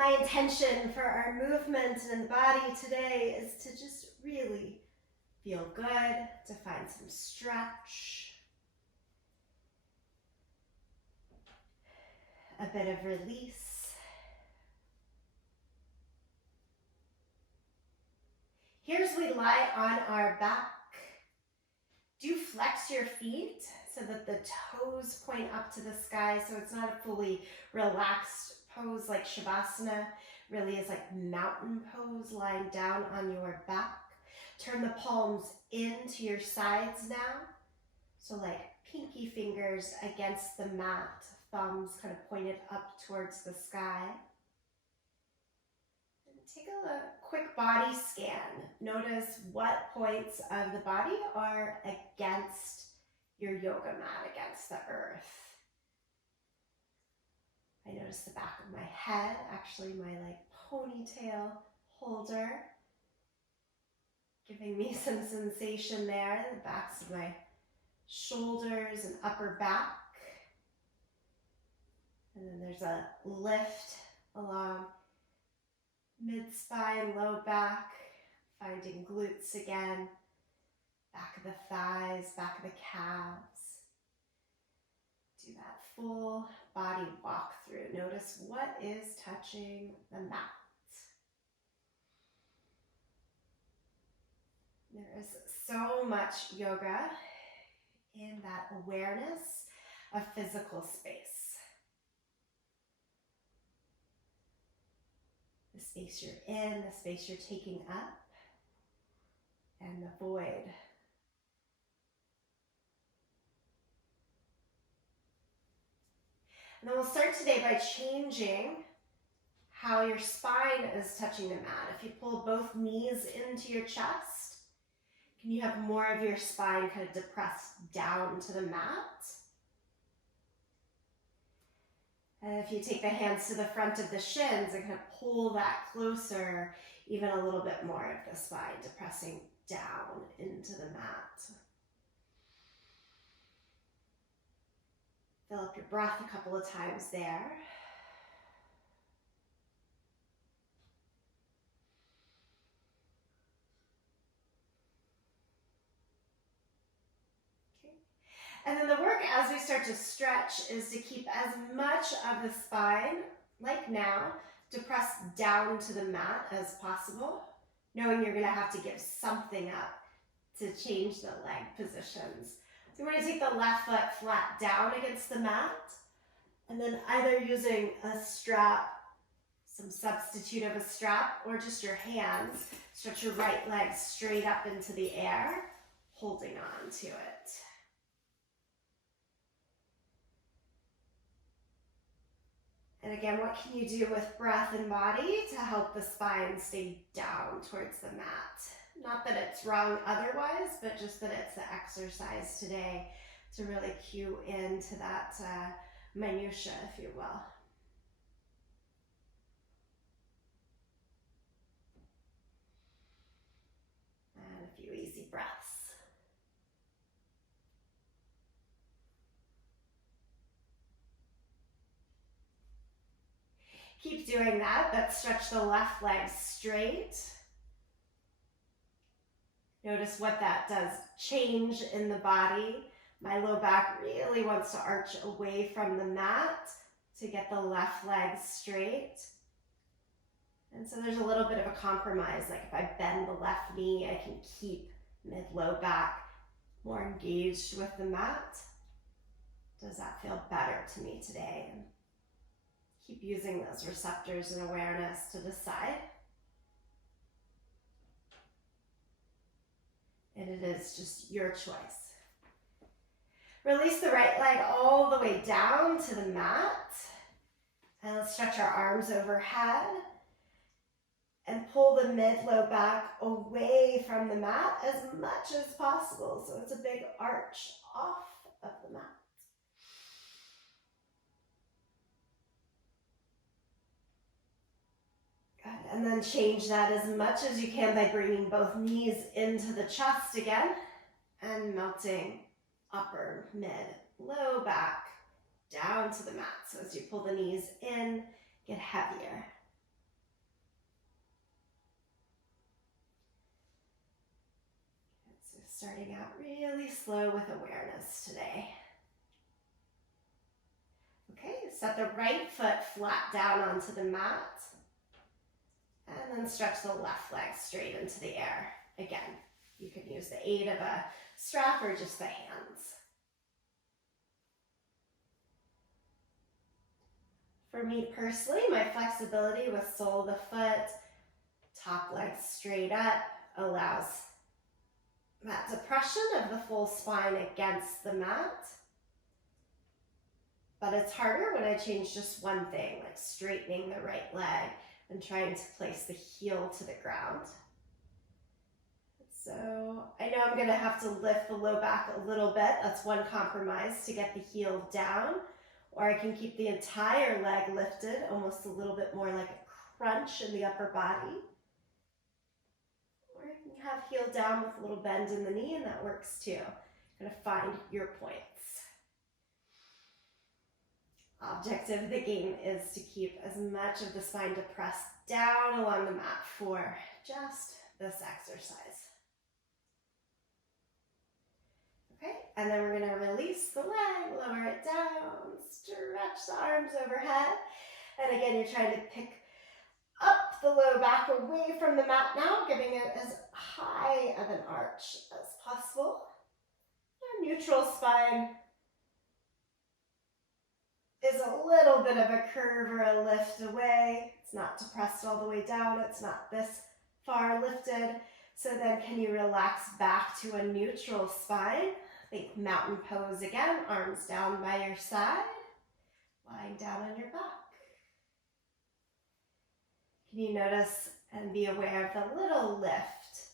My intention for our movement in the body today is to just really feel good, to find some stretch, a bit of release. Here as we lie on our back, do flex your feet so that the toes point up to the sky, so it's not a fully relaxed pose like Shavasana, really is like mountain pose, lying down on your back. Turn the palms into your sides now, so like pinky fingers against the mat, thumbs kind of pointed up towards the sky. And take a quick body scan. Notice what points of the body are against your yoga mat, against the earth. I notice the back of my head, actually my like ponytail holder, giving me some sensation there, the backs of my shoulders and upper back. And then there's a lift along mid-spine, low back, finding glutes again, back of the thighs, back of the calves. Do that full body walk through. Notice what is touching the mat. There is so much yoga in that awareness of physical space. The space you're in, the space you're taking up, and the void. And then we'll start today by changing how your spine is touching the mat. If you pull both knees into your chest, can you have more of your spine kind of depressed down to the mat? And if you take the hands to the front of the shins and kind of pull that closer, even a little bit more of the spine depressing down into the mat. Fill up your breath a couple of times there. Okay. And then the work as we start to stretch is to keep as much of the spine, like now, depressed down to the mat as possible, knowing you're going to have to give something up to change the leg positions. So we're going to take the left foot flat down against the mat, and then either using a strap, some substitute of a strap, or just your hands, stretch your right leg straight up into the air, holding on to it. And again, what can you do with breath and body to help the spine stay down towards the mat? Not that it's wrong otherwise, but just that it's the exercise today to really cue into that minutia, if you will. And a few easy breaths. Keep doing that, but stretch the left leg straight. Notice what that does change in the body. My low back really wants to arch away from the mat to get the left leg straight. And so there's a little bit of a compromise, like if I bend the left knee, I can keep mid-low back more engaged with the mat. Does that feel better to me today? And keep using those receptors and awareness to decide. And it is just your choice. Release the right leg all the way down to the mat. And let's stretch our arms overhead. And pull the mid-low back away from the mat as much as possible. So it's a big arch off of the mat. Good. And then change that as much as you can by bringing both knees into the chest again and melting upper, mid, low back down to the mat. So as you pull the knees in, get heavier. Starting out really slow with awareness today. Okay, set the right foot flat down onto the mat. And then stretch the left leg straight into the air. Again, you can use the aid of a strap or just the hands. For me personally, my flexibility with sole of the foot, top leg straight up, allows that depression of the full spine against the mat. But it's harder when I change just one thing, like straightening the right leg and trying to place the heel to the ground. So I know I'm gonna have to lift the low back a little bit. That's one compromise, to get the heel down. Or I can keep the entire leg lifted, almost a little bit more like a crunch in the upper body. Or I can have heel down with a little bend in the knee, and that works too. Gonna find your points. Objective of the game is to keep as much of the spine depressed down along the mat for just this exercise. Okay, and then we're going to release the leg, lower it down, stretch the arms overhead. And again, you're trying to pick up the low back away from the mat now, giving it as high of an arch as possible. Our neutral spine is a little bit of a curve or a lift away. It's not depressed all the way down. It's not this far lifted. So then can you relax back to a neutral spine? Think mountain pose again, arms down by your side, lying down on your back. Can you notice and be aware of the little lift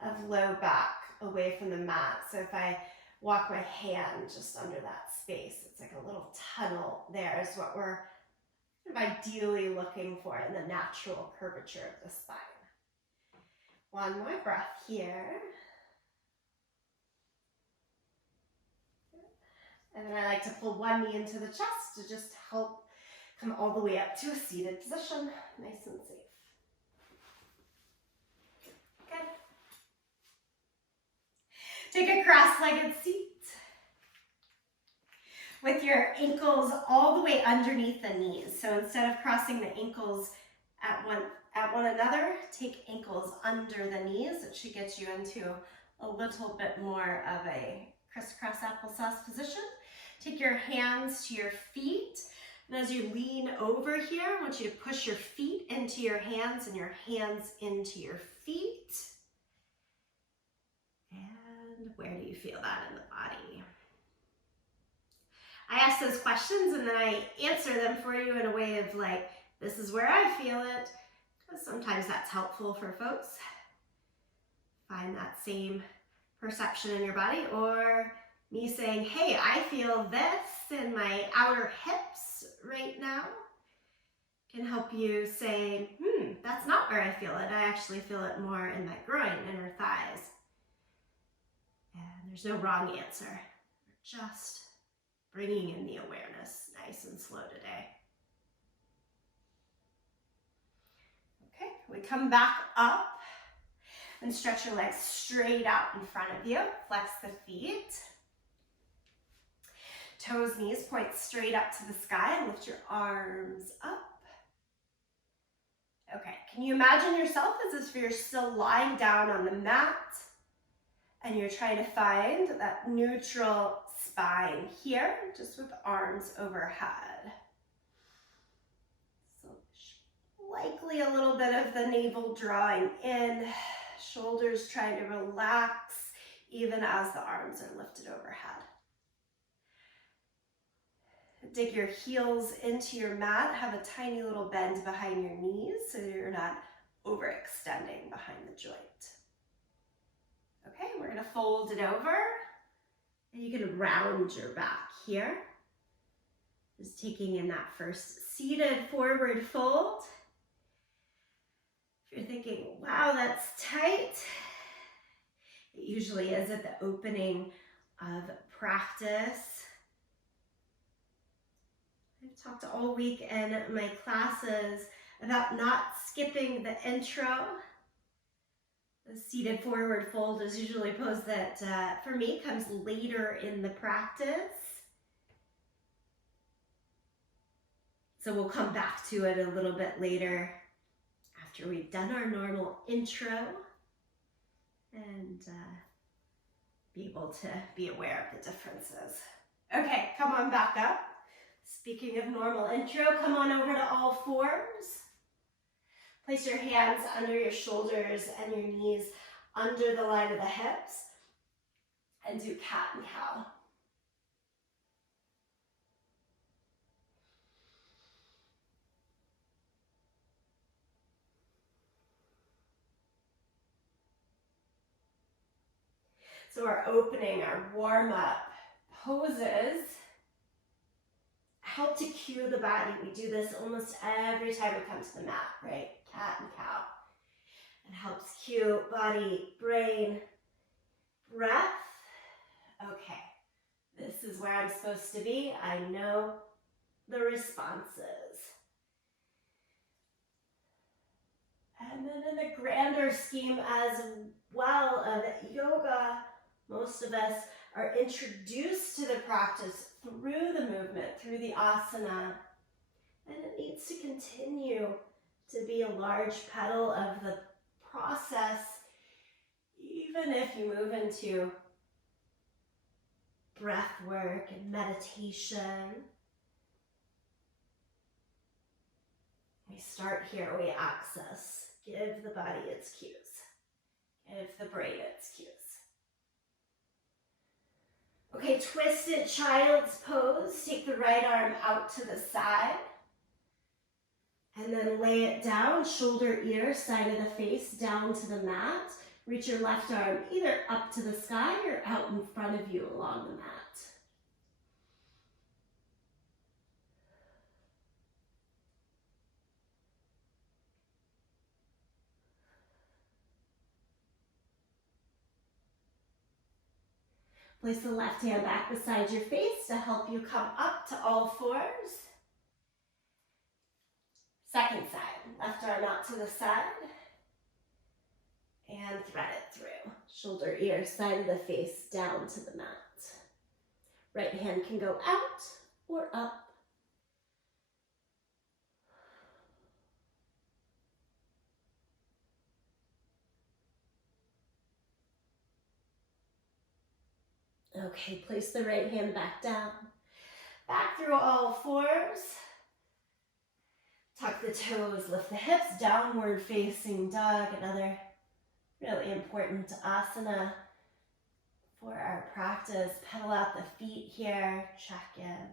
of low back away from the mat? So if I walk my hand just under that space, it's like a little tunnel there is what we're ideally looking for in the natural curvature of the spine. One more breath here. And then I like to pull one knee into the chest to just help come all the way up to a seated position, nice and safe. Good. Take a cross-legged seat with your ankles all the way underneath the knees. So instead of crossing the ankles at one another, take ankles under the knees. It should get you into a little bit more of a crisscross applesauce position. Take your hands to your feet. And as you lean over here, I want you to push your feet into your hands and your hands into your feet. And where do you feel that in the body? I ask those questions and then I answer them for you in a way of like, this is where I feel it. Because sometimes that's helpful for folks. Find that same perception in your body, or me saying, hey, I feel this in my outer hips right now, can help you say, that's not where I feel it. I actually feel it more in my groin, inner thighs. And there's no wrong answer. We're just bringing in the awareness nice and slow today. Okay, we come back up and stretch your legs straight out in front of you. Flex the feet. Toes, knees point straight up to the sky and lift your arms up. Okay, can you imagine yourself as if you're still lying down on the mat and you're trying to find that neutral spine here, just with arms overhead. So likely a little bit of the navel drawing in, shoulders trying to relax even as the arms are lifted overhead. Dig your heels into your mat, have a tiny little bend behind your knees so you're not overextending behind the joint. Okay, we're gonna fold it over and you can round your back here. Just taking in that first seated forward fold. If you're thinking, wow, that's tight, it usually is at the opening of practice. I've talked all week in my classes about not skipping the intro. The seated forward fold is usually a pose that, for me, comes later in the practice. So we'll come back to it a little bit later after we've done our normal intro and be able to be aware of the differences. Okay, come on back up. Speaking of normal intro, come on over to all fours. Place your hands under your shoulders and your knees under the line of the hips and do cat and cow. So our opening, our warm-up poses help to cue the body. We do this almost every time we come to the mat, right? Cat and cow. It helps cue body, brain, breath. Okay, this is where I'm supposed to be. I know the responses. And then in the grander scheme as well of yoga, most of us are introduced to the practice through the movement, through the asana, and it needs to continue to be a large pedal of the process, even if you move into breath work and meditation. We start here, we access, give the body its cues, give the brain its cues. Okay, twisted child's pose. Take the right arm out to the side. And then lay it down, shoulder, ear, side of the face, down to the mat. Reach your left arm either up to the sky or out in front of you along the mat. Place the left hand back beside your face to help you come up to all fours. Second side, left arm out to the side. And thread it through. Shoulder, ear, side of the face, down to the mat. Right hand can go out or up. Okay, place the right hand back down. Back through all fours. Tuck the toes, lift the hips, downward facing dog. Another really important asana for our practice. Pedal out the feet here, check in.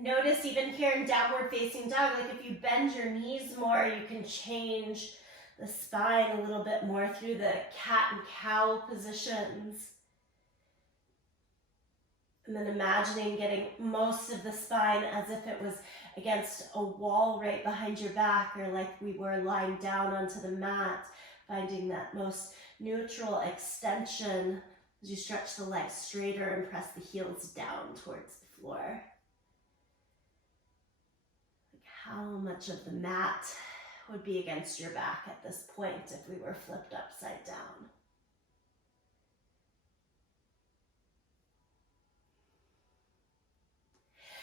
Notice even here in downward facing dog, like if you bend your knees more, you can change the spine a little bit more through the cat and cow positions. And then imagining getting most of the spine as if it was against a wall right behind your back, or like we were lying down onto the mat, finding that most neutral extension as you stretch the legs straighter and press the heels down towards the floor. Like how much of the mat would be against your back at this point if we were flipped upside down.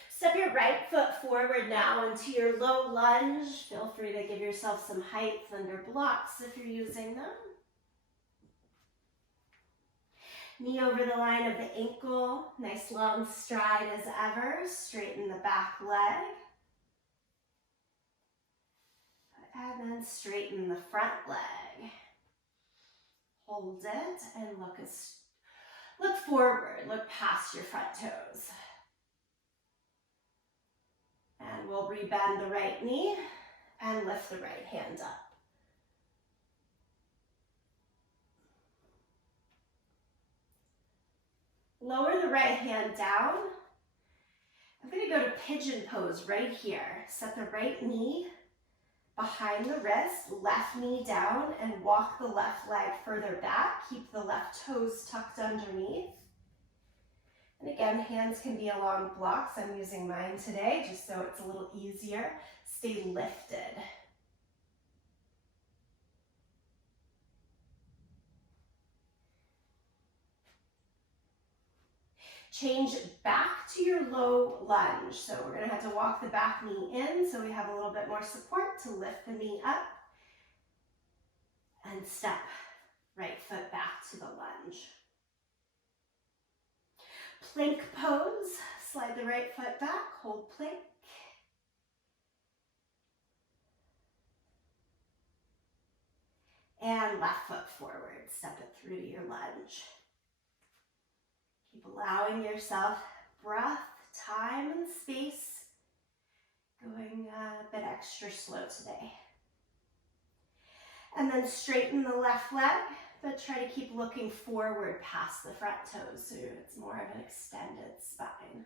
Step your right foot forward now into your low lunge. Feel free to give yourself some height under blocks if you're using them. Knee over the line of the ankle. Nice long stride as ever. Straighten the back leg. And then straighten the front leg. Hold it and look forward. Look past your front toes. And we'll rebend the right knee and lift the right hand up. Lower the right hand down. I'm going to go to pigeon pose right here. Set the right knee behind the wrist, left knee down, and walk the left leg further back. Keep the left toes tucked underneath. And again, hands can be along blocks. I'm using mine today just so it's a little easier. Stay lifted. Change back to your low lunge. So we're going to have to walk the back knee in so we have a little bit more support to lift the knee up. And step right foot back to the lunge. Plank pose. Slide the right foot back, hold plank. And left foot forward, step it through to your lunge. Keep allowing yourself breath, time, and space. Going a bit extra slow today. And then straighten the left leg, but try to keep looking forward past the front toes so it's more of an extended spine.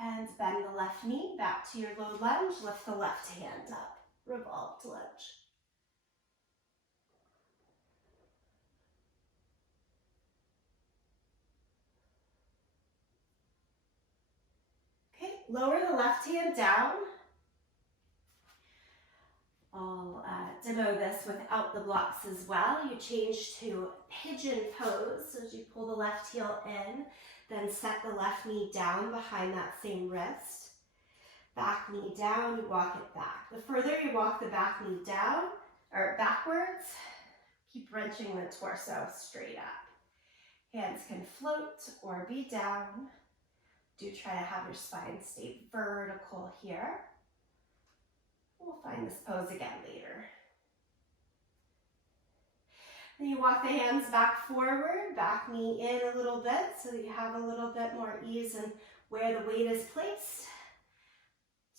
And bend the left knee back to your low lunge. Lift the left hand up. Revolved lunge. Okay, lower the left hand down. I'll demo this without the blocks as well. You change to pigeon pose. So as you pull the left heel in, then set the left knee down behind that same wrist. Back knee down, you walk it back. The further you walk the back knee down, or backwards, keep wrenching the torso straight up. Hands can float or be down. Do try to have your spine stay vertical here. We'll find this pose again later. Then you walk the hands back forward, back knee in a little bit so that you have a little bit more ease in where the weight is placed.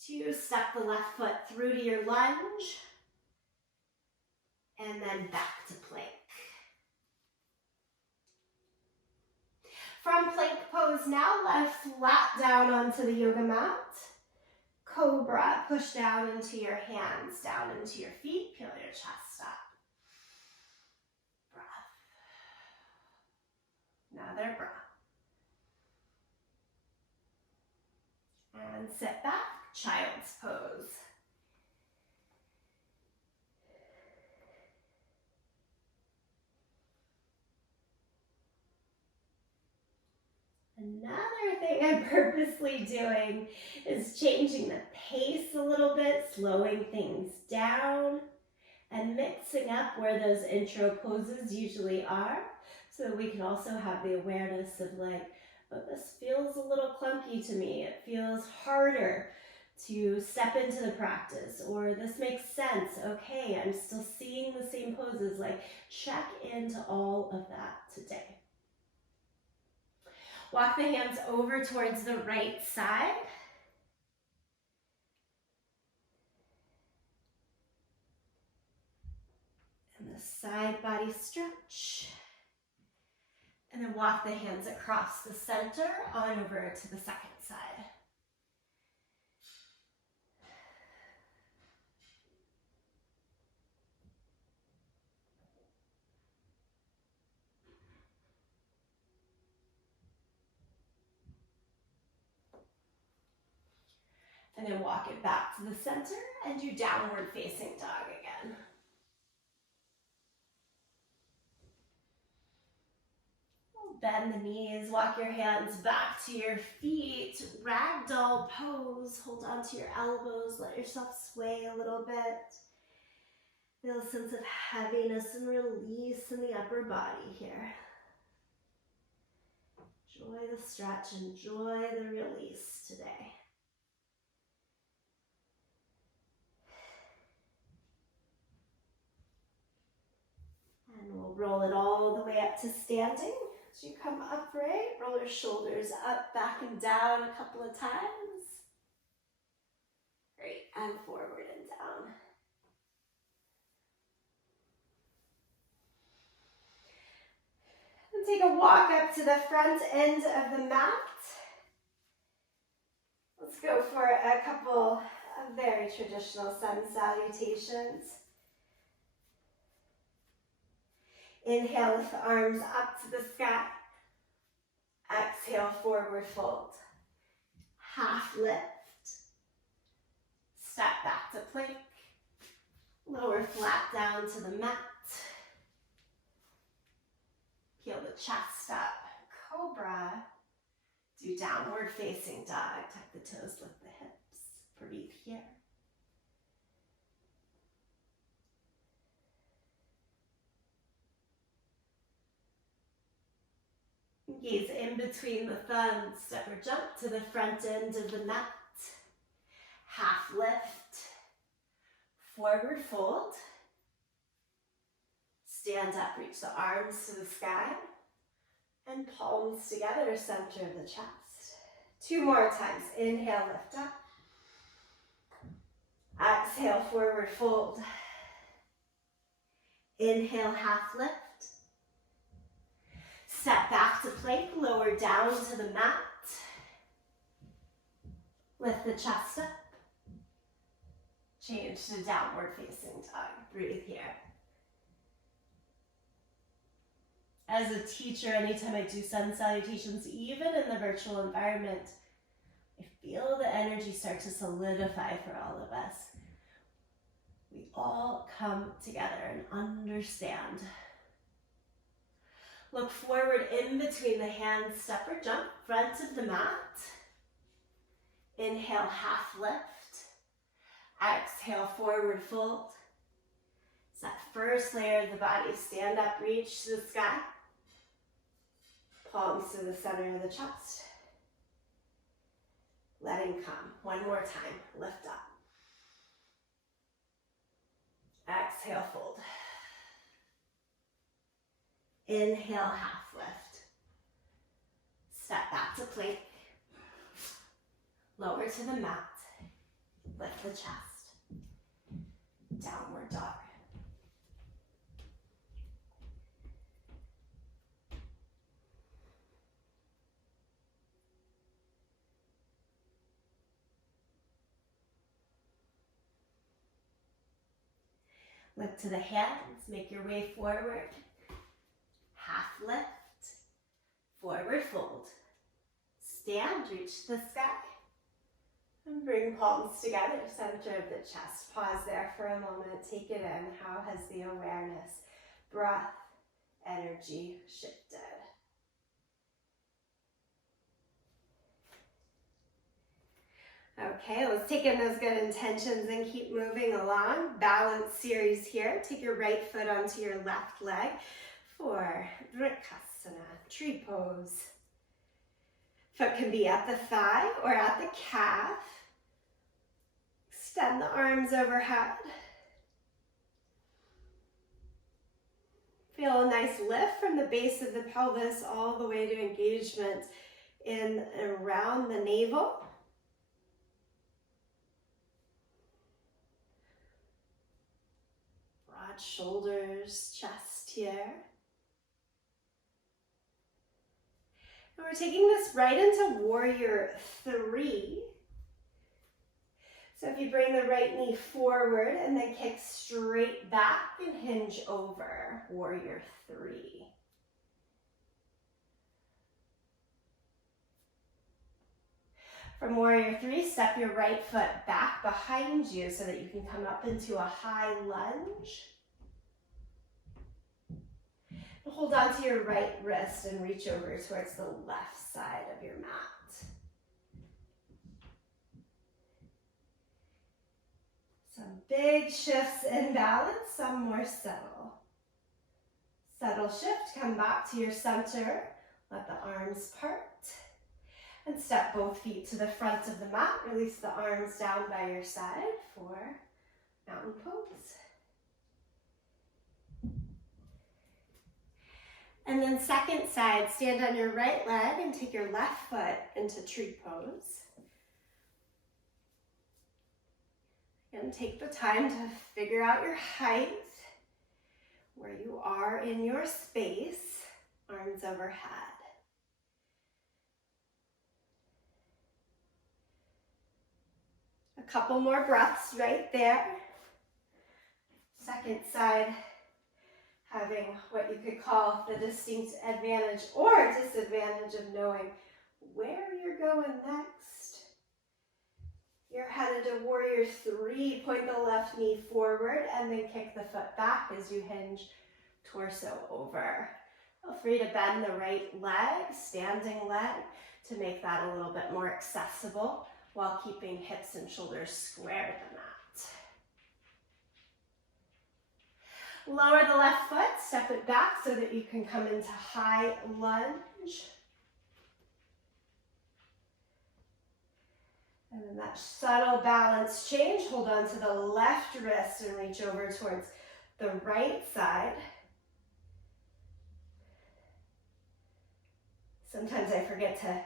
2, step the left foot through to your lunge, and then back to plank. From plank pose now, lie flat down onto the yoga mat. Cobra, push down into your hands, down into your feet, peel your chest up. Another breath. And sit back, child's pose. Another thing I'm purposely doing is changing the pace a little bit, slowing things down, and mixing up where those intro poses usually are. So we can also have the awareness of like, oh, this feels a little clunky to me. It feels harder to step into the practice, or this makes sense. Okay, I'm still seeing the same poses. Like, check into all of that today. Walk the hands over towards the right side. And the side body stretch. And then walk the hands across the center on over to the second side. And then walk it back to the center and do downward facing dog again. Bend the knees, walk your hands back to your feet, ragdoll pose, hold on to your elbows, let yourself sway a little bit. Feel a sense of heaviness and release in the upper body here. Enjoy the stretch, enjoy the release today. And we'll roll it all the way up to standing. As you come upright, roll your shoulders up, back, and down a couple of times. Great, and forward and down. And take a walk up to the front end of the mat. Let's go for a couple of very traditional sun salutations. Inhale, lift the arms up to the sky. Exhale, forward fold. Half lift. Step back to plank. Lower flat down to the mat. Peel the chest up. Cobra. Do downward facing dog. Tuck the toes, lift the hips. Breathe here. Gaze in between the thumbs. Step or jump to the front end of the mat. Half lift. Forward fold. Stand up, reach the arms to the sky. And palms together, center of the chest. 2 more times. Inhale, lift up. Exhale, forward fold. Inhale, half lift. Step back to plank, lower down to the mat. Lift the chest up. Change to downward facing dog. Breathe here. As a teacher, anytime I do sun salutations, even in the virtual environment, I feel the energy start to solidify for all of us. We all come together and understand. Look forward in between the hands, step or jump, front of the mat. Inhale, half lift. Exhale, forward fold. It's that first layer of the body. Stand up, reach to the sky. Palms to the center of the chest. Letting come. One more time. Lift up. Exhale, fold. Inhale, half lift. Step back to plank. Lower to the mat. Lift the chest. Downward dog. Look to the hands, make your way forward. Half lift, forward fold. Stand, reach the sky. And bring palms together, center of the chest. Pause there for a moment, take it in. How has the awareness, breath, energy shifted? Okay, let's take in those good intentions and keep moving along. Balance series here. Take your right foot onto your left leg for Vrikasana, tree pose. Foot can be at the thigh or at the calf. Extend the arms overhead. Feel a nice lift from the base of the pelvis all the way to engagement in and around the navel. Broad shoulders, chest here. And we're taking this right into warrior 3. So if you bring the right knee forward and then kick straight back and hinge over, warrior 3. From warrior 3, step your right foot back behind you so that you can come up into a high lunge. And hold on to your right wrist and reach over towards the left side of your mat. Some big shifts in balance, some more subtle. Subtle shift, come back to your center, let the arms part. And step both feet to the front of the mat. Release the arms down by your side for mountain pose. And then second side, stand on your right leg and take your left foot into tree pose. And take the time to figure out your height, where you are in your space, arms overhead. A couple more breaths right there. Second side, having what you could call the distinct advantage or disadvantage of knowing where you're going next. You're headed to warrior 3. Point the left knee forward and then kick the foot back as you hinge torso over. Feel free to bend the right leg, standing leg, to make that a little bit more accessible while keeping hips and shoulders square to the mat. Lower the left foot, step it back so that you can come into high lunge. And then that subtle balance change, hold on to the left wrist and reach over towards the right side. Sometimes I forget to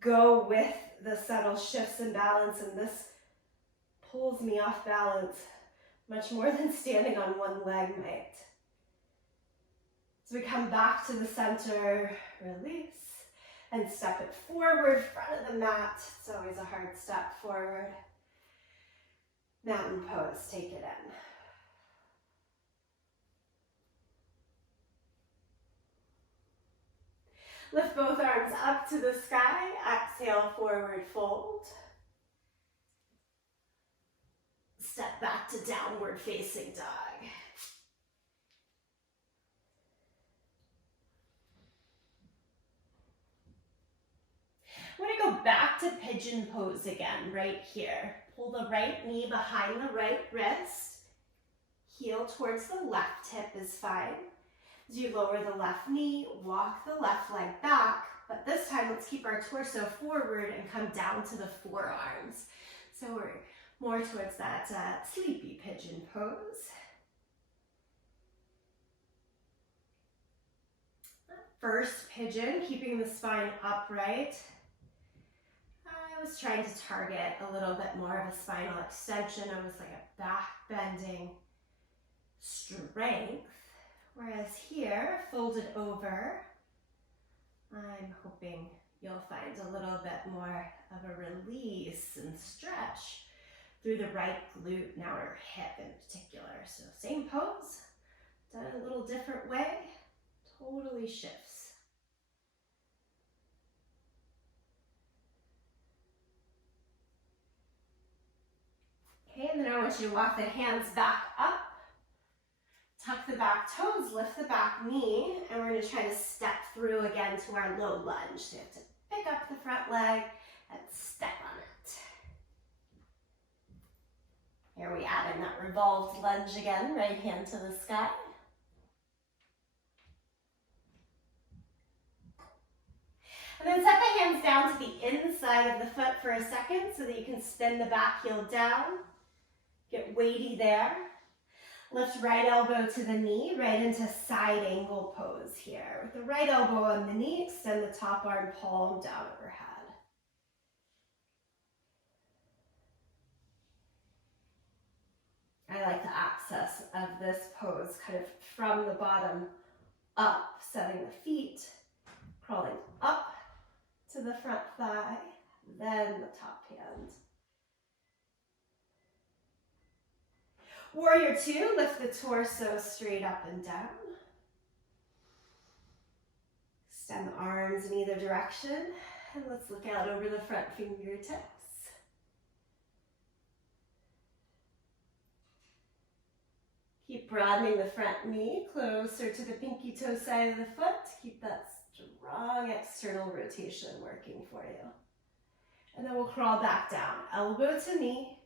go with the subtle shifts in balance, and this pulls me off balance much more than standing on one leg might. So we come back to the center, release, and step it forward, front of the mat. It's always a hard step forward. Mountain pose, take it in. Lift both arms up to the sky, exhale, forward fold. Step back to downward facing dog. I'm going to go back to pigeon pose again, right here. Pull the right knee behind the right wrist. Heel towards the left hip is fine. As you lower the left knee, walk the left leg back, but this time let's keep our torso forward and come down to the forearms. So we're more towards that sleepy pigeon pose. First pigeon, keeping the spine upright. I was trying to target a little bit more of a spinal extension, almost like a back bending strength. Whereas here, folded over, I'm hoping you'll find a little bit more of a release and stretch through the right glute, now our hip in particular. So same pose, done a little different way, totally shifts. Okay, and then I want you to walk the hands back up. Tuck the back toes, lift the back knee, and we're going to try to step through again to our low lunge. So you have to pick up the front leg and step on it. Here we add in that revolved lunge again, right hand to the sky. And then set the hands down to the inside of the foot for a second so that you can spin the back heel down. Get weighty there. Lift right elbow to the knee, right into side angle pose here. With the right elbow on the knee, extend the top arm palm down overhead. I like the access of this pose kind of from the bottom up, setting the feet, crawling up to the front thigh, then the top hand. Warrior 2, lift the torso straight up and down. Extend the arms in either direction, and let's look out over the front fingertips. Keep broadening the front knee closer to the pinky toe side of the foot. Keep that strong external rotation working for you. And then we'll crawl back down, elbow to knee.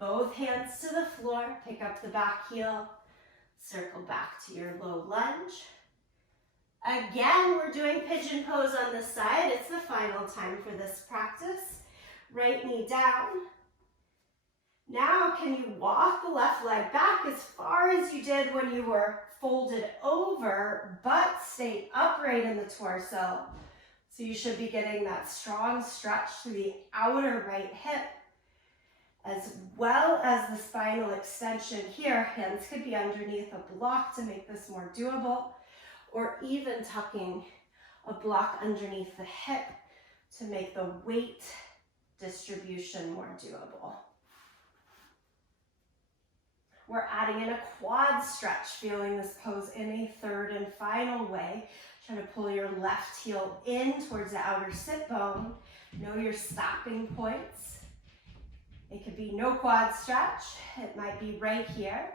Both hands to the floor, pick up the back heel, circle back to your low lunge. Again, we're doing pigeon pose on this side. It's the final time for this practice. Right knee down. Now, can you walk the left leg back as far as you did when you were folded over, but stay upright in the torso? So you should be getting that strong stretch to the outer right hip, as well as the spinal extension here. Hands could be underneath a block to make this more doable, or even tucking a block underneath the hip to make the weight distribution more doable. We're adding in a quad stretch, feeling this pose in a third and final way. Try to pull your left heel in towards the outer sit bone. Know your stopping points. It could be no quad stretch. It might be right here.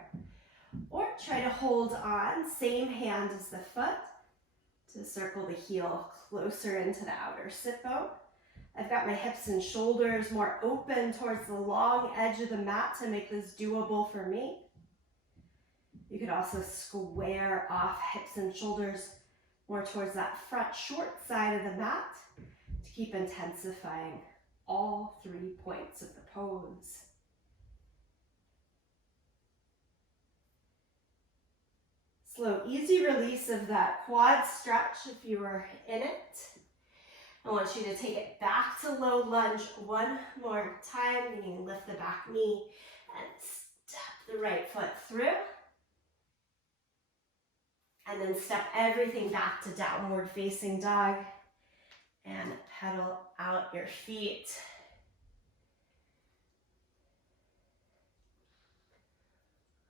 Or try to hold on, same hand as the foot, to circle the heel closer into the outer sit bone. I've got my hips and shoulders more open towards the long edge of the mat to make this doable for me. You could also square off hips and shoulders more towards that front short side of the mat to keep intensifying all 3 points of the pose. Slow, easy release of that quad stretch if you were in it. I want you to take it back to low lunge one more time, meaning lift the back knee and step the right foot through. And then step everything back to downward facing dog and pedal out your feet.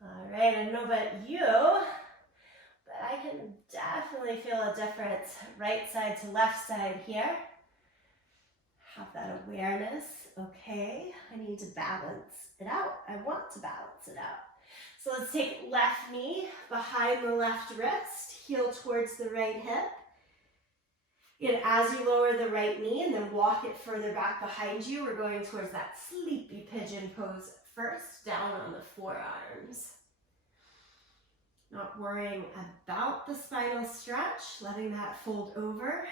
All right, I don't know about you, but I can definitely feel a difference right side to left side here. Have that awareness. Okay, I need to balance it out. I want to balance it out. So let's take left knee behind the left wrist, heel towards the right hip. And as you lower the right knee and then walk it further back behind you, we're going towards that sleepy pigeon pose first, down on the forearms. Not worrying about the spinal stretch, letting that fold over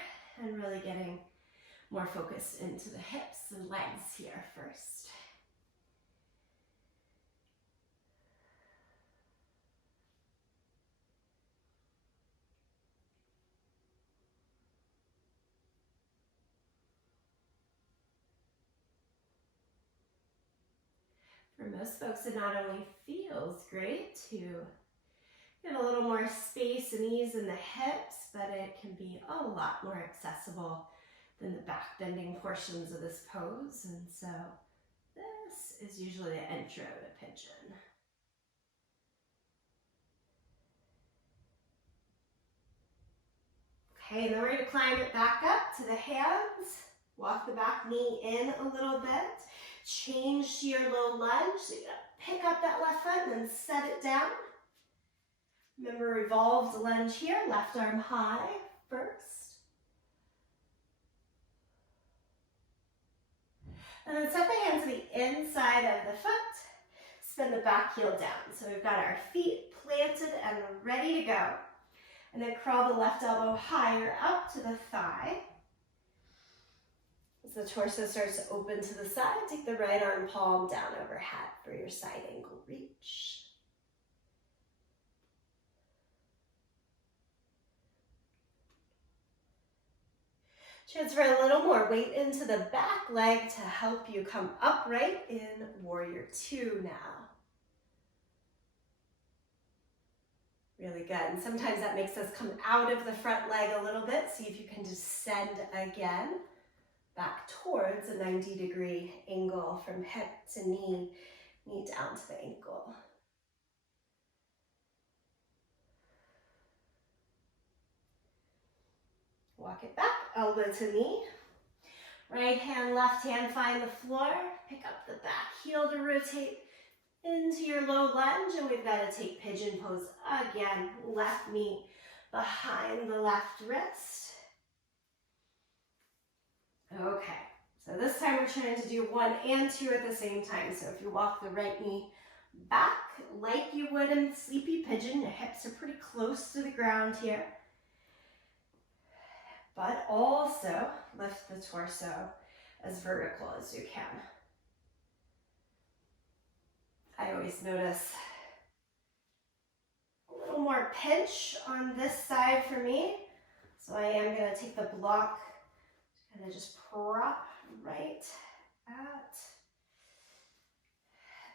and really getting more focused into the hips and legs here first. For most folks, it not only feels great to get a little more space and ease in the hips, but it can be a lot more accessible than the back bending portions of this pose. And so this is usually the intro to pigeon. Okay, and then we're going to climb it back up to the hands. Walk the back knee in a little bit. Change to your low lunge. So you gotta pick up that left foot and then set it down. Remember, revolved lunge here, left arm high first. And then set the hand to the inside of the foot. Spin the back heel down. So we've got our feet planted and ready to go. And then crawl the left elbow higher up to the thigh. As the torso starts to open to the side, take the right arm palm down overhead for your side angle reach. Transfer a little more weight into the back leg to help you come upright in Warrior Two now. Really good. And sometimes that makes us come out of the front leg a little bit. See if you can descend again. Back towards a 90-degree angle from hip to knee, knee down to the ankle. Walk it back, elbow to knee. Right hand, left hand find the floor. Pick up the back heel to rotate into your low lunge, and we've got to take pigeon pose again. Left knee behind the left wrist. Okay, so this time we're trying to do 1 and 2 at the same time. So if you walk the right knee back like you would in sleepy pigeon, your hips are pretty close to the ground here. But also lift the torso as vertical as you can. I always notice a little more pinch on this side for me. So I am going to take the block and just prop right at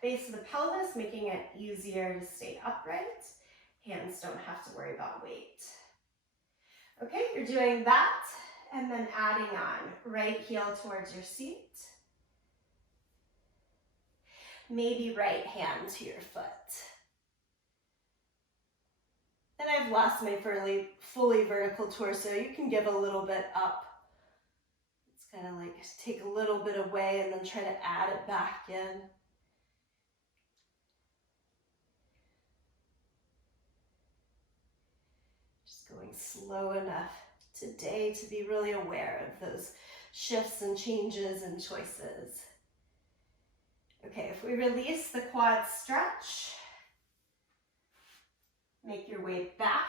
base of the pelvis, making it easier to stay upright. Hands don't have to worry about weight. Okay, you're doing that, and then adding on right heel towards your seat. Maybe right hand to your foot. And I've lost my fully vertical torso. You can give a little bit up. It's kind of like take a little bit away and then try to add it back in. Just going slow enough today to be really aware of those shifts and changes and choices. Okay, if we release the quad stretch, make your way back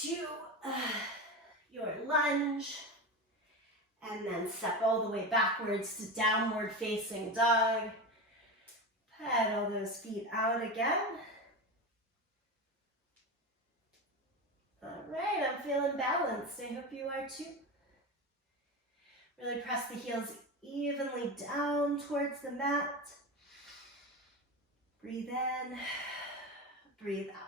to your lunge, and then step all the way backwards to downward facing dog. Pedal those feet out again. All right, I'm feeling balanced. I hope you are too. Really press the heels evenly down towards the mat. Breathe in, breathe out.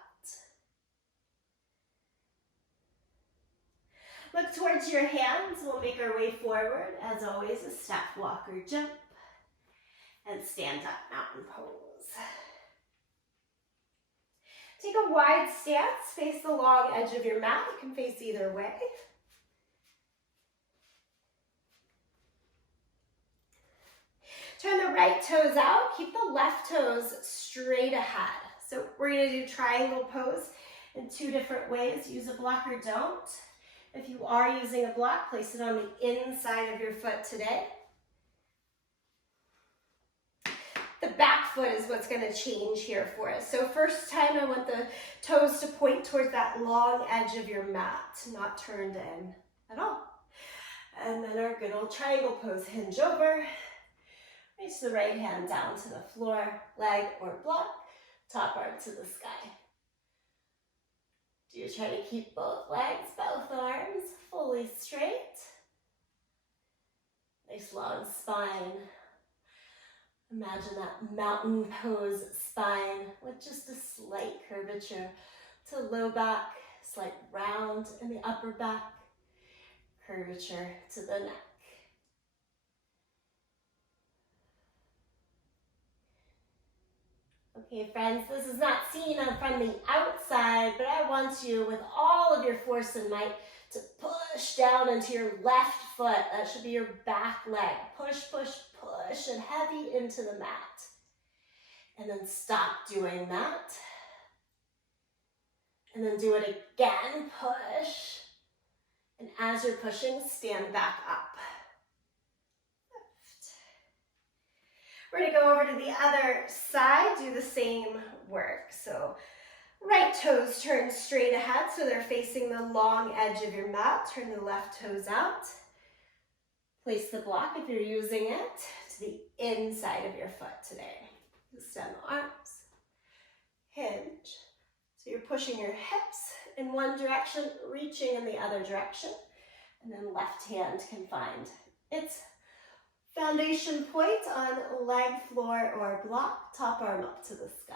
Look towards your hands. We'll make our way forward. As always, a step, walk, or jump. And stand up, mountain pose. Take a wide stance. Face the long edge of your mat. You can face either way. Turn the right toes out. Keep the left toes straight ahead. So we're going to do triangle pose in 2 different ways. Use a block or don't. If you are using a block, place it on the inside of your foot today. The back foot is what's going to change here for us. So first time, I want the toes to point towards that long edge of your mat, not turned in at all. And then our good old triangle pose, hinge over. Reach the right hand down to the floor, leg or block, top arm to the sky. Do you try to keep both legs, both arms fully straight? Nice long spine. Imagine that mountain pose spine with just a slight curvature to low back, slight round in the upper back, curvature to the neck. Okay, friends, this is not seen from the outside, but I want you, with all of your force and might, to push down into your left foot. That should be your back leg. Push, push, push, and heavy into the mat. And then stop doing that. And then do it again, push. And as you're pushing, stand back up. We're going to go over to the other side, do the same work. So right toes turn straight ahead so they're facing the long edge of your mat. Turn the left toes out. Place the block, if you're using it, to the inside of your foot today. Extend the arms. Hinge. So you're pushing your hips in one direction, reaching in the other direction. And then left hand can find its foundation point on leg, floor, or block. Top arm up to the sky.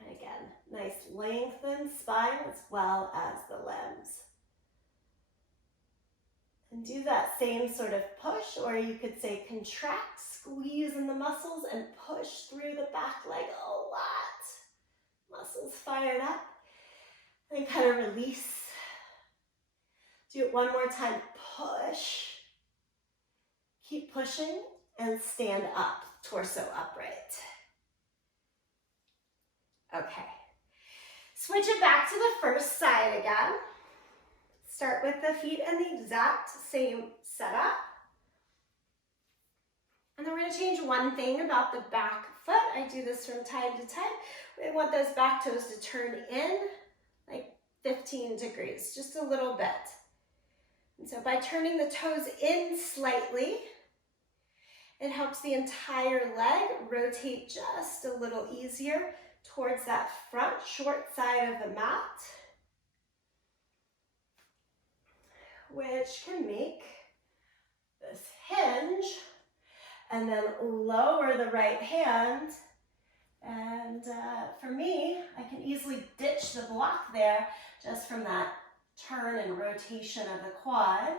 And again, nice lengthened spine as well as the limbs. And do that same sort of push, or you could say contract, squeeze in the muscles, and push through the back leg a lot. Muscles fired up. And kind of release. Do it one more time. Push. Keep pushing and stand up, torso upright. Okay. Switch it back to the first side again. Start with the feet in the exact same setup. And then we're going to change one thing about the back foot. I do this from time to time. We want those back toes to turn in like 15 degrees, just a little bit. And so by turning the toes in slightly, it helps the entire leg rotate just a little easier towards that front short side of the mat, which can make this hinge and then lower the right hand. And for me, I can easily ditch the block there just from that turn and rotation of the quad.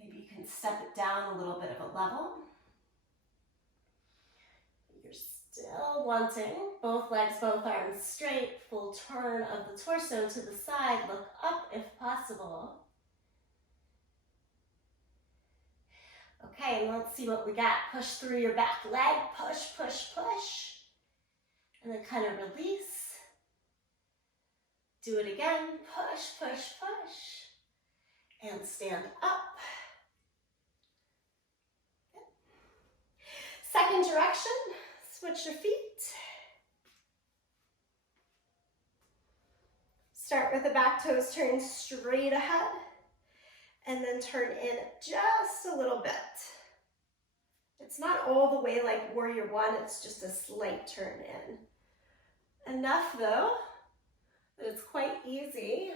Maybe you can step it down a little bit of a level. Your Still wanting both legs, both arms straight, full turn of the torso to the side, look up if possible. Okay, and let's see what we got. Push through your back leg, push, push, push. And then kind of release. Do it again, push, push, push. And stand up. Good. Second direction, switch your feet. Start with the back toes turned straight ahead. And then turn in just a little bit. It's not all the way like warrior one, it's just a slight turn in. Enough though, that it's quite easy,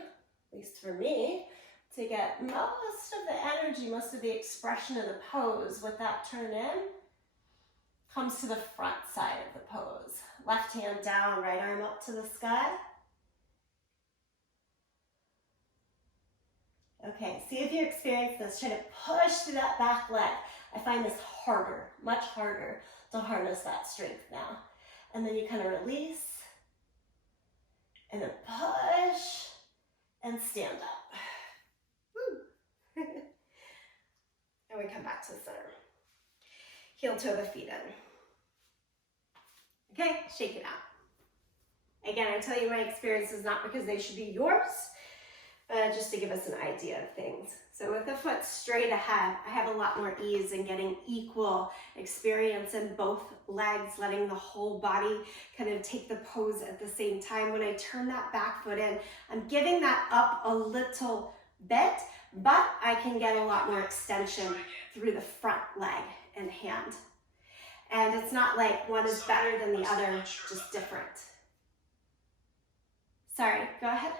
at least for me, to get most of the energy, most of the expression of the pose with that turn in, comes to the front side of the pose. Left hand down, right arm up to the sky. Okay, see if you experience this. Try to push through that back leg. I find this harder, much harder to harness that strength now. And then you kind of release, and then push, and stand up. Woo. And we come back to the center. Heel toe the feet in. Okay, shake it out. Again, I tell you my experience is not because they should be yours, just to give us an idea of things. So with the foot straight ahead, I have a lot more ease in getting equal experience in both legs, letting the whole body kind of take the pose at the same time. When I turn that back foot in, I'm giving that up a little bit, but I can get a lot more extension through the front leg and hand. And it's not like one is better than the other, just different. Sorry, go ahead.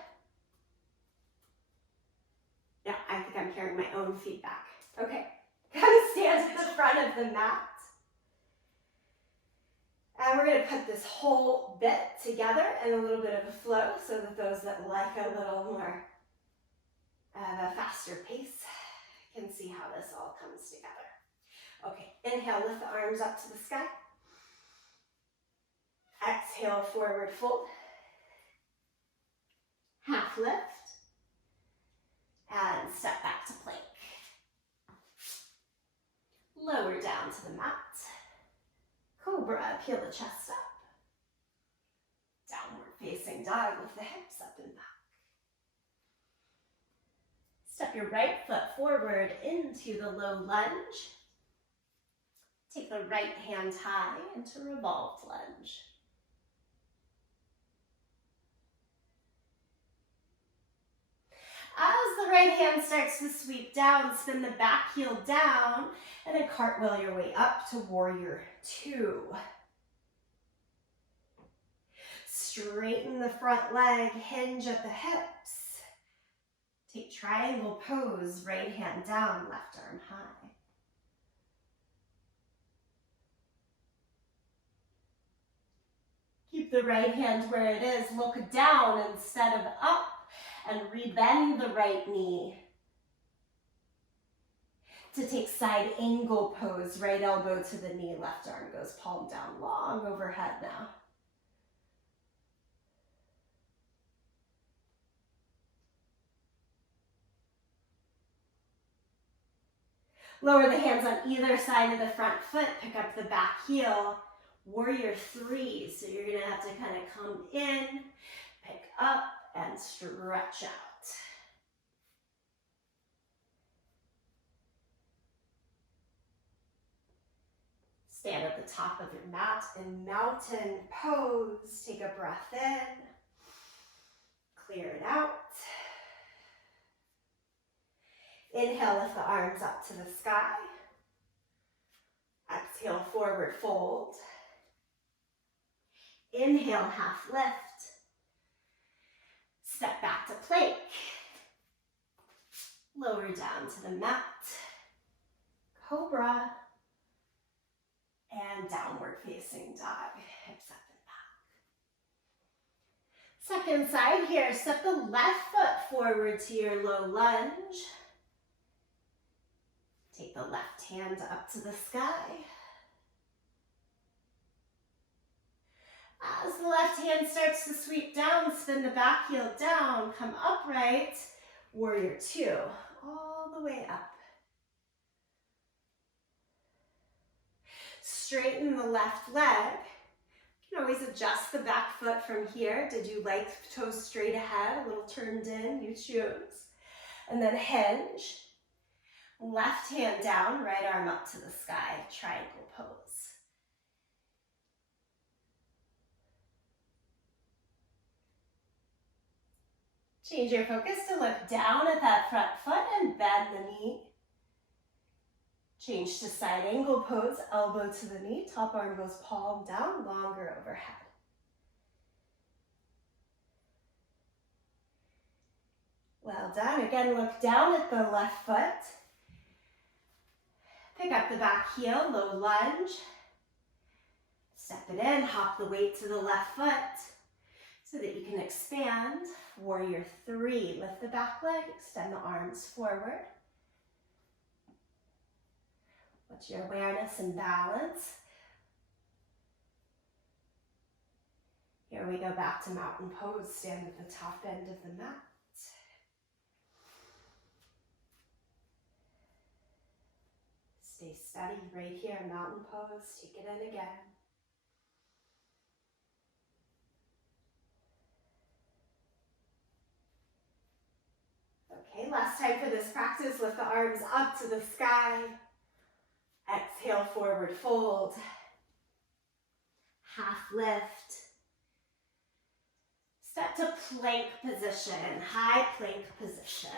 Yeah, I think I'm hearing my own feedback. Okay, kind of stand at the front of the mat. And we're gonna put this whole bit together in a little bit of a flow so that those that like a little more of a faster pace can see how this all comes together. Okay, inhale, lift the arms up to the sky. Exhale, forward fold. Half lift. And step back to plank. Lower down to the mat. Cobra, peel the chest up. Downward facing dog with the hips up and back. Step your right foot forward into the low lunge. Take the right hand high into revolved lunge. As the right hand starts to sweep down, spin the back heel down and then cartwheel your way up to warrior two. Straighten the front leg, hinge at the hips. Take triangle pose, right hand down, left arm high. Keep the right hand where it is, look down instead of up. And rebend the right knee to take side angle pose, right elbow to the knee, left arm goes palm down, long overhead now. Lower the hands on either side of the front foot, pick up the back heel, warrior three. So you're gonna have to kind of come in, pick up, and stretch out. Stand at the top of your mat in mountain pose. Take a breath in, clear it out. Inhale, lift the arms up to the sky. Exhale, forward fold. Inhale, half lift. Step back to plank. Lower down to the mat. Cobra. And downward facing dog. Hips up and back. Second side here. Step the left foot forward to your low lunge. Take the left hand up to the sky. As the left hand starts to sweep down, spin the back heel down, come upright, warrior two, all the way up. Straighten the left leg. You can always adjust the back foot from here. Did you like toes straight ahead, a little turned in? You choose. And then hinge. Left hand down, right arm up to the sky, triangle pose. Change your focus to look down at that front foot and bend the knee. Change to side angle pose, elbow to the knee, top arm goes palm down, longer overhead. Well done. Again, look down at the left foot. Pick up the back heel, low lunge. Step it in, hop the weight to the left foot so that you can expand. Warrior three, lift the back leg, extend the arms forward. What's your awareness and balance? Here we go back to mountain pose, stand at the top end of the mat. Stay steady right here, mountain pose, take it in again. Okay, last time for this practice, lift the arms up to the sky. Exhale, forward fold. Half lift. Step to plank position, high plank position.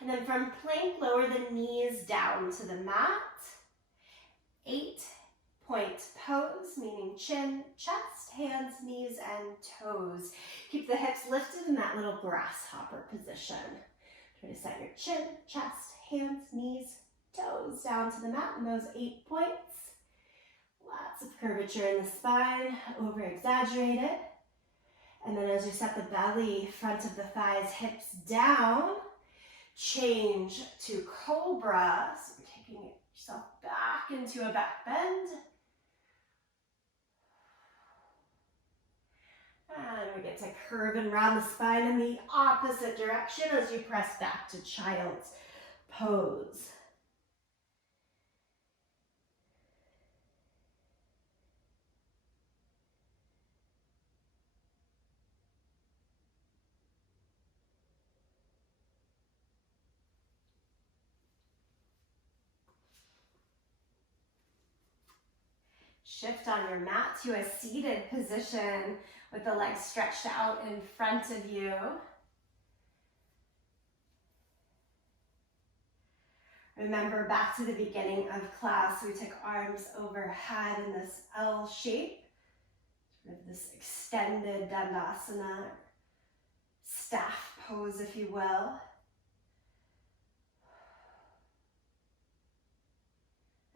And then from plank, lower the knees down to the mat. 8-point pose, meaning chin, chest, hands, knees, and toes. Keep the hips lifted in that little grasshopper position. Try to set your chin, chest, hands, knees, toes down to the mat in those 8 points. Lots of curvature in the spine, over exaggerated. And then as you set the belly, front of the thighs, hips down, change to cobra. So you're taking yourself back into a back bend. And we get to curve and round the spine in the opposite direction as you press back to child's pose. Shift on your mat to a seated position with the legs stretched out in front of you. Remember, back to the beginning of class, we took arms overhead in this L shape, sort of this extended Dandasana, staff pose, if you will.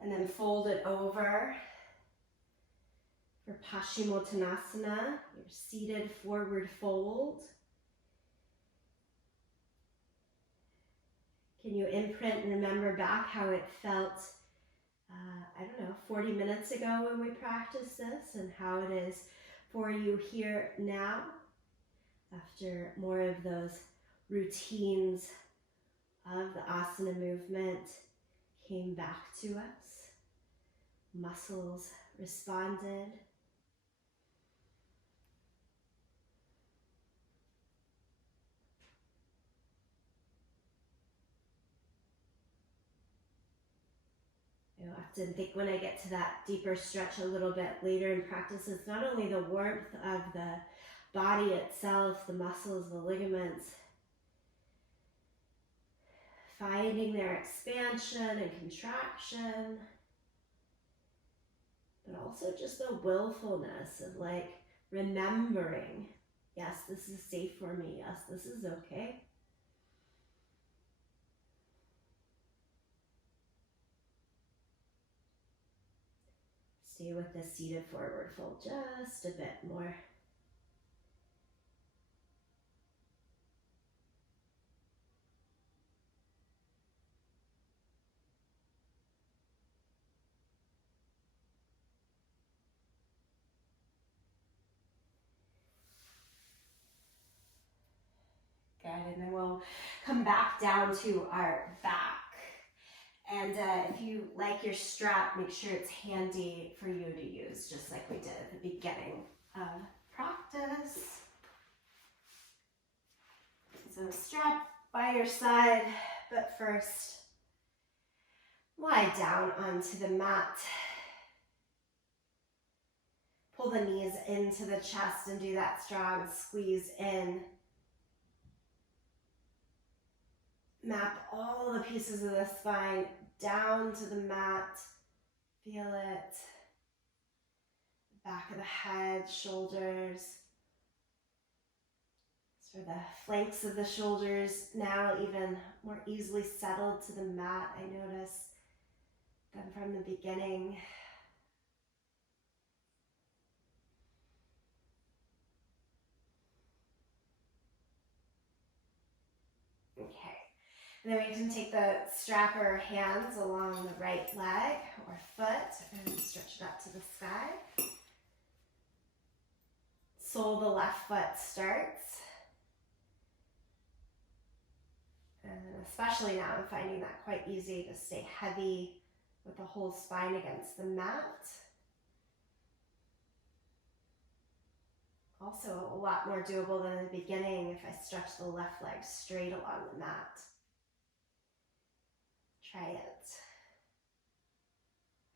And then fold it over. For Paschimottanasana, your seated forward fold. Can you imprint and remember back how it felt, 40 minutes ago when we practiced this, and how it is for you here now, after more of those routines of the asana movement came back to us. Muscles responded. I often think when I get to that deeper stretch a little bit later in practice, it's not only the warmth of the body itself, the muscles, the ligaments, finding their expansion and contraction, but also just the willfulness of like remembering, yes, this is safe for me, yes, this is okay. Stay with the seated forward fold just a bit more. we'll come back down to our back. And if you like your strap, make sure it's handy for you to use, just like we did at the beginning of practice. So strap by your side, but first, lie down onto the mat. Pull the knees into the chest and do that strong squeeze in. Map all the pieces of the spine down to the mat. Feel it. Back of the head, shoulders. For the flanks of the shoulders now even more easily settled to the mat, I notice, than from the beginning. Okay, and then we can take the strap or hands along the right leg or foot and stretch it up to the sky. Sole of the left foot starts. And especially now, I'm finding that quite easy to stay heavy with the whole spine against the mat. Also a lot more doable than in the beginning if I stretch the left leg straight along the mat. Try it.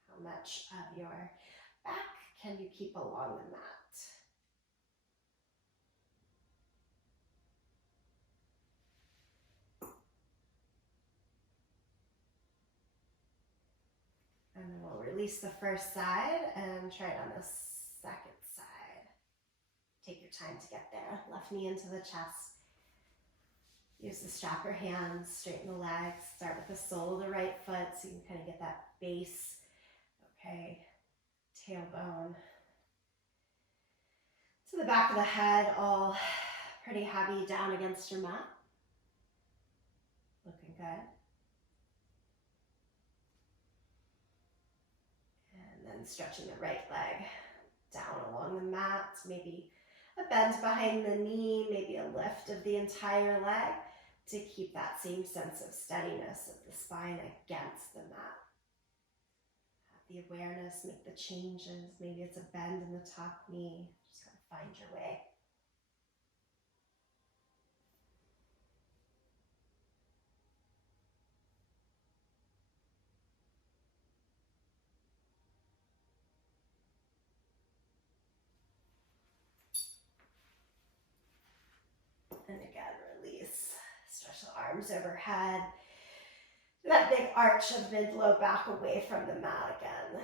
How much of your back can you keep along the mat? And then we'll release the first side and try it on the second side. Take your time to get there. Left knee into the chest. Use the strap or hands, straighten the legs. Start with the sole of the right foot so you can kind of get that base. Okay, tailbone to the back of the head, all pretty heavy down against your mat. Looking good. And stretching the right leg down along the mat, maybe a bend behind the knee, maybe a lift of the entire leg to keep that same sense of steadiness of the spine against the mat. Have the awareness, make the changes. Maybe it's a bend in the top knee. Just kind of find your way. And again, release. Stretch the arms overhead. That big arch of mid-low back away from the mat again.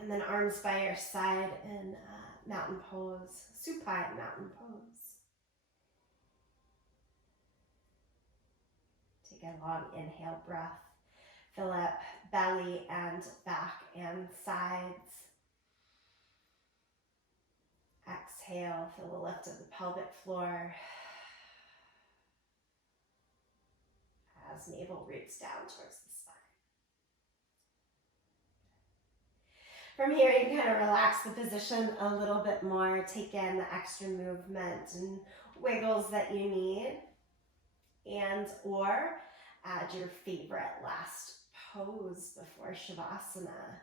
And then arms by your side in mountain pose, supine mountain pose. Take a long inhale breath. Fill up belly and back and sides. Exhale, feel the lift of the pelvic floor as navel roots down towards the spine. From here, you can kind of relax the position a little bit more, take in the extra movement and wiggles that you need, and or add your favorite last pose before Shavasana.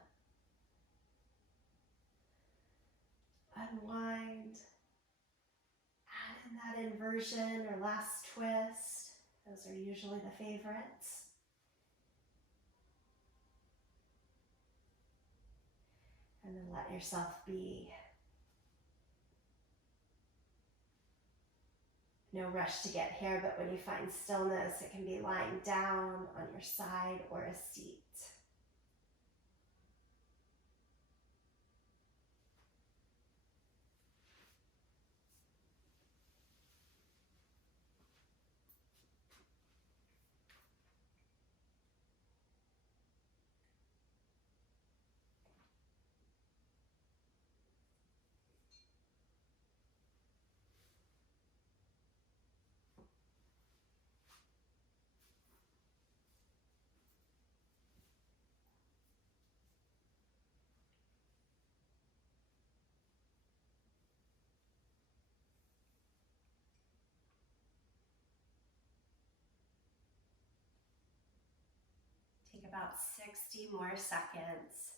Unwind, add in that inversion or last twist. Those are usually the favorites. And then let yourself be. No rush to get here, but when you find stillness, it can be lying down on your side or a seat. about 60 more seconds.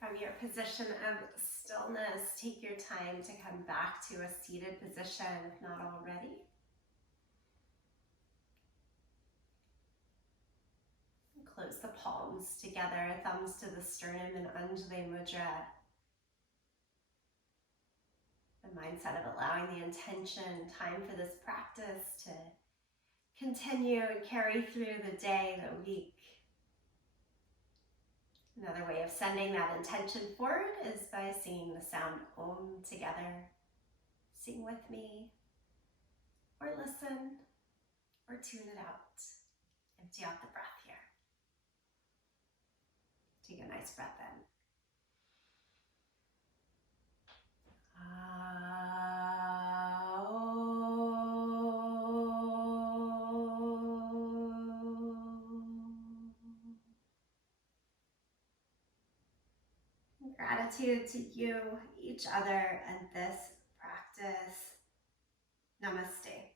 From your position of stillness, take your time to come back to a seated position if not already. Close the palms together, thumbs to the sternum in Anjali Mudra. The mindset of allowing the intention, time for this practice to continue and carry through the day, the week. Another way of sending that intention forward is by singing the sound Om together. Sing with me, or listen, or tune it out. Empty out the breath here. Take a nice breath in. Gratitude to you, each other, and this practice. Namaste.